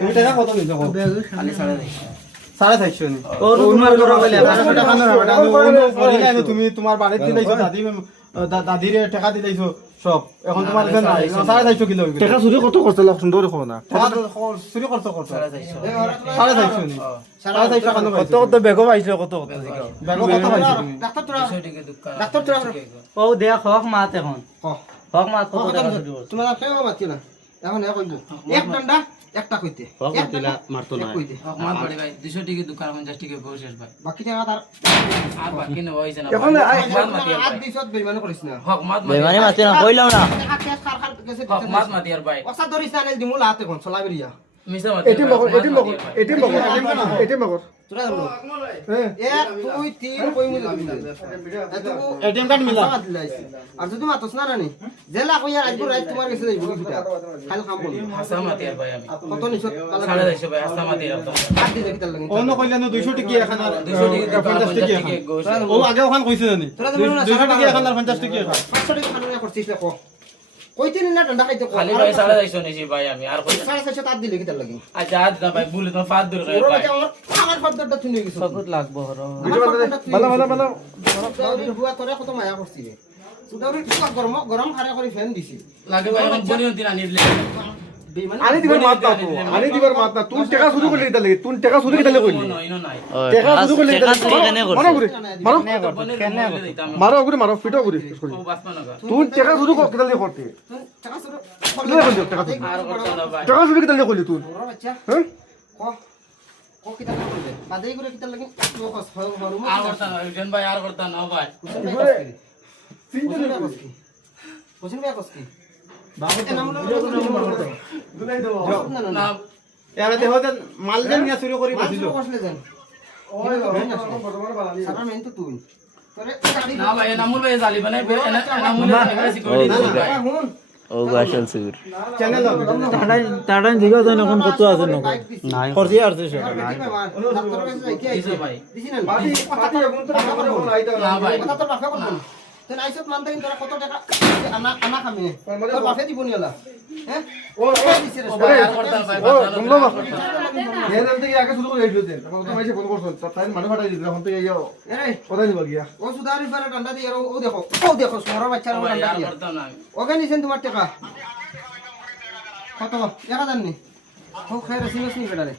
তুমি টাকা কত নিছো সাড়ে 450 নি তুমি তোমার বাড়িতে দিলাইছো দাদিরে টাকা দিলাইছো সব এখন তোমার কাছে নাই 450 কিলো টাকা চুরি কত করতে লাগ সুন্দর দেখো না চুরি করতে 450 নি 450 টাকা কত কত বেগো পাইছো কত কত বেগো কত পাইছো তুমি ডাক্তার তোরা ও দেখ হক মাত এখন হক মাত কত টাকা চুরি করছ তোমার কেউ মাতি না এখন এ কইবো এক ডান্ডা একটা কইতে হক মাতিলা মারতো না কইতে হক মাত পড়ে ভাই 200 টাকা দোকান 50 টাকা বসেস ভাই বাকি টাকা তার আর বাকি ন হইছে না এখন হক মাত মাতি আজ দিছত বেইমানি করিস না হক মাত বেমানি মাতি না কইলাও না হক মাত মাতি আর ভাই ওসা ধরিস না দিমু লাতে কোন চলাবিরিয়া মিছা মাতি এটি মগর তোরা জানো এক দুই তিন কই মুই এটিএম কার্ড মিলা আর যদি মাতস না রানি জেলা কইয়া আইবো রাইত তোমার কাছে যাইবো দুটা খালি কাম বল হাসা মাতি আর ভাই আমি কত নিছত 250 ভাই হাসা মাতি আর কাট দিলে কিতা লাগি অন্য কইলা না 200 টাকা এখন আর 200 টাকা 50 টাকা ও আগে ওখান কইছে জানি 200 টাকা এখন আর 50 টাকা 500 টাকা খানো না করছিস দেখো কইতিন না ঠান্ডা খাইতে খালি ভাই 250 নিছি ভাই আমি আর কই 650 তার দিলে কিতা লাগি আচ্ছা আজ না ভাই ভুলে তো ফাদ দূর করে ওর ভাই বাচ্চা আমার পদ্মটা শুনে গেছে সবুত লাগবো হর ভালো হুয়া তোরে কত মায়া করছি রে সুদাউরি কি গরম গরম খারে করে ফ্যান দিছি লাগে ভাই এখন বনি দিন আনি দিলে বেইমানি আনি দিবার মাত না তুই টাকা চুরি করলি কিতা লাগি তুই টাকা চুরি কিতা লাগি কইলি ইনো নাই টাকা চুরি করলি কিতা লাগি মারো গুরি মারো মারো গুরি মারো ফিটো গুরি ও বাসমা না তুই টাকা চুরি কিতা লাগি করতে টাকা শুরু টাকা আর করতে না ভাই টাকা চুরি কিতা লাগি কইলি তুই ওর বাচ্চা হ্যাঁ ক কিতা করবে বাদেই করে কিতা লাগি ও কস হরু আর করতে না একজন ভাই আর করতে না ভাই কোচিং বে কস কি বাবু নাম দুলাই দাও না এরা দেখো যে মাল দেন নিয়া চুরি করি বসিল বসলে যান সারা মেন তো তুই তোরে গাড়ি না ভাই নামুল ভাই জালি বানাই নামুল সিকিউরিটি ভাই হুন ও গাছল সুর চ্যানেল টাটা দিগা জানো কোন কত আছে না নাই করছি আর সে ডাক্তার কাছে যাই কি দিছে ভাই দিছি না বাড়ি পাতি এখন তো না ভাই কথা তোর বাপে কোন তেন আইছত মানতে তোরা কত টাকা আনা আনা খামি তোর বাপে দিব নিলা হ্যাঁ ও দিছে রে ভাই আর করতে ভাই ও তোমরা হেন থেকে আগে শুরু করে দিল দেন তখন তো মাইছে ফোন করছ তাই মানে ফাটাই দিল এখন তো এই যাও এই কোথায় দিব গিয়া ও সুদারি পারে ডান্ডা দিয়ে ও দেখো সোরা বাচ্চার ভাই ডান্ডা আর দিয়ে করতে না ওকে নিছেন তোমার টাকা কত 1000 নি ও খাই সিরিয়াস নি বেটারে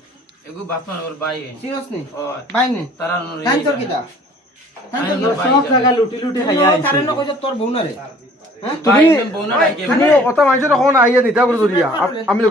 এগু বাসমা ওর ভাই সিরিয়াস নি ও ভাই নি তারা টাইম তোর কিটা টাইম তোর সব জায়গা লুটি খাইয়া আইছে কারণ কইছ তোর বউ না রে হ্যাঁ তুমি বোনা ভাই তুমি কথা মাইছে তখন আইয়া দিতা করে দরিয়া আমি